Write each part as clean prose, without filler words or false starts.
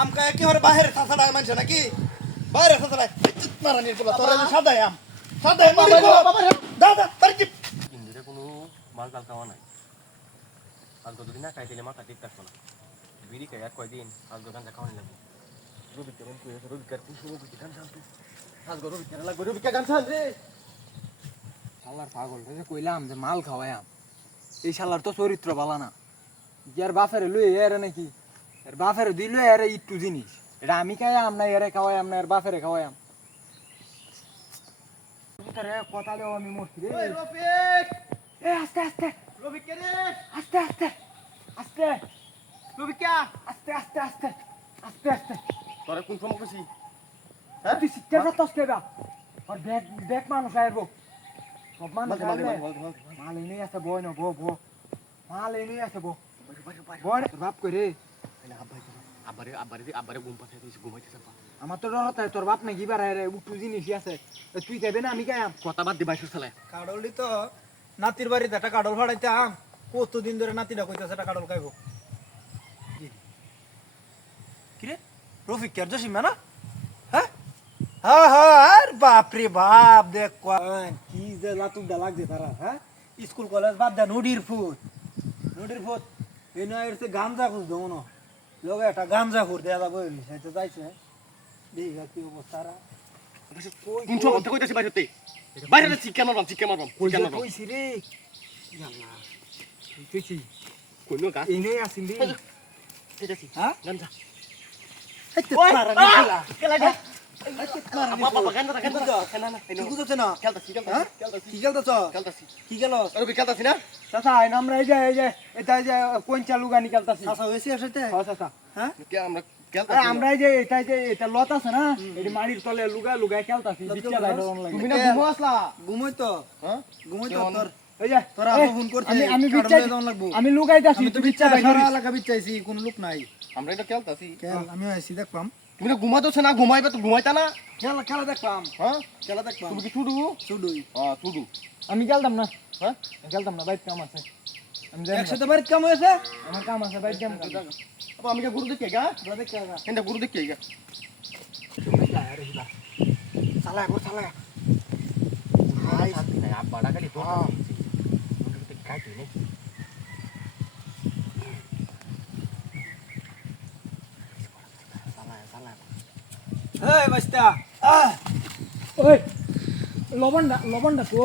আমকা কি হরে বাহিরে ছাছাড়ায় মানুষ নাকি বাইরে ছাছাড়ায় মারানির পোলা তোরা সাদাই আম সাদাই বাবা দাদা তারকি ইন্দিরে কোনো মাল টাল খাওয়া নাই আজ যদি না খাইতে মাথা ঠিক থাকবো না বিড়ি খাই আর কয়দিন আজ গাঞ্জা খাওয়ানি লাগবে রবিকে রুম করে রবিকার খুশি রবিকে গান চালতে আজ রবিকে লাগবে রবিকে গান চাল রে শালার পাগল রে কইলাম যে মাল খাওয়ায়াম এই শালার তো চরিত্র ভালো না ইয়ার বাপের লই এর নাকি এর বাপের দিল এর একটু জিনিস এটা আমি খাইয়াম না এরে খাওয়ায়াম না এর বাপেরে খাওয়ায়াম তোরে কথা দেও আমি মরছি রে ওই রফিক এ আস্তে আস্তে রফিক কে রে আস্তে আস্তে আস্তে রফিক কে আস্তে আস্তে আস্তে আস্তে আস্তে তোরে কোন সময় খুশি হ্যাঁ তুই শিক্ষা করতেছ কেবা আর ব্যাগ ব্যাগ মানুষ আইবো সব মানুষ মাল এনে আছে বই না বো মাল এনে আছে বো বড় বাপ করে আব্বারে ঘুম পাঠাই দিয়েছি ঘুমাইতে চাপা আমার তো ডর হতায় তোর বাপ নাকি বার রে উঠু জিনিস আছে তুই খাইবে না আমি খাইয়াম কথা বাদ দি বাইশ চালায় কাডলই তো নাতির বাড়িতে একটা কাডল ফাড়াইতাম কতদিন ধরে নাতিটা কইতাছে একটা কাডল খাইবো কি রে রফিক কে জসিমা না হ্যাঁ হ্যাঁ হ্যাঁ আর বাপ রে বাপ দেখ কি যে লাতুকটা লাগছে তারা হ্যাঁ স্কুল কলেজ বাদ দেন নদীর ফুট এই নয় এর গাঞ্জা খুঁজ দেবো না লোক একটা গাঞ্জা খুর দেয়া যাবো সেটা যাইছে দেখি কি অবস্থা কোন সময় কথা কইতাছি বাইরেতে বাইরে চিকেন মারবাম কইছি রে আল্লাহ কইছি কোন গাছ এনে আসিন রে এটাছি হ্যাঁ গাঞ্জা ওই কেলা যা বাবা গাঞ্জা না না কি বুঝছ না খেলতাছি হ্যাঁ কি খেলতাছ কি গেল রবি খেলতাছি না চাচা আমরা এই যে এটা এই যে কোন চালু গানি খেলতাছি চাচা হইছে আসতে হ্যাঁ চাচা হ্যাঁ কে আমরা আমরা এই যে এটা লত আছে না এটি মাটির তলে লুগা খেলতাছি বিচ্ছা বাইরে লাগে তুমি না ঘুমো আসলা ঘুমোই তো হ্যাঁ ঘুমোই তো তোর এই যে তোরা আপু ফোন করতে আমি বিচ্ছা বিচ্ছা দাও লাগবো আমি লুগাইতাছি আমি তো বিচ্ছা সারা এলাকা বিচ্ছাইছি কোন লোক নাই আমরা এটা খেলতাছি আমি আইছি দেখলাম তুমি না ঘুমাতছ না ঘুমাইবে তো ঘুমাইতা না খেলা দেখলাম হ্যাঁ খেলা দেখলাম তুমি কি ছুডু শুডুই ছুডু আমি খেলতাম না হ্যাঁ খেলতাম না বাইক কাম আছে আমি যাই একসাথে বাড়িতে কাম হয়েছে আমার কাম আছে বাইক কাম अब আমি কে গুরু দেখে গা ব্রাদে কে আগা এন্ড গুরু দেখে গা চালা ভাই নাই আব বড়া খালি তো কাটি নে এই বাস্তা ওই লবণটা তো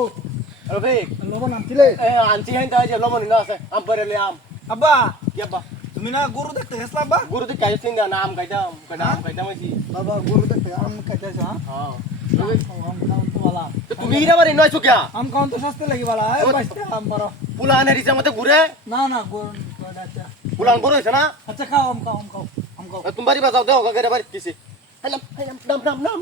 রবিক লবণ আনছিলে এ আনছি হেন তা যে লমন না আছে আম পরে লে আম আব্বা কি আব্বা তুমি না গরু দেখতে গেছলা আব্বা গুরু দেখে আইছিস না নাম কাইতাম আইছি বাবা গরু দেখতে আম খাইতেছ হ্যাঁ হ্যাঁ আম খাও তো वाला তো তুমি ইরা বারে নয়ছো কিয়া আম খাও তো সস্তে লাগি वाला এই বাস্তা আম পারো পুলানে রিসা মতে ঘুরে না গরু আচ্ছা পুলান বড় হইছে না আচ্ছা খাও আম খাও তুমি বাড়ি বাজাও দাও গারে বাড়ি কিছে হালাম নাম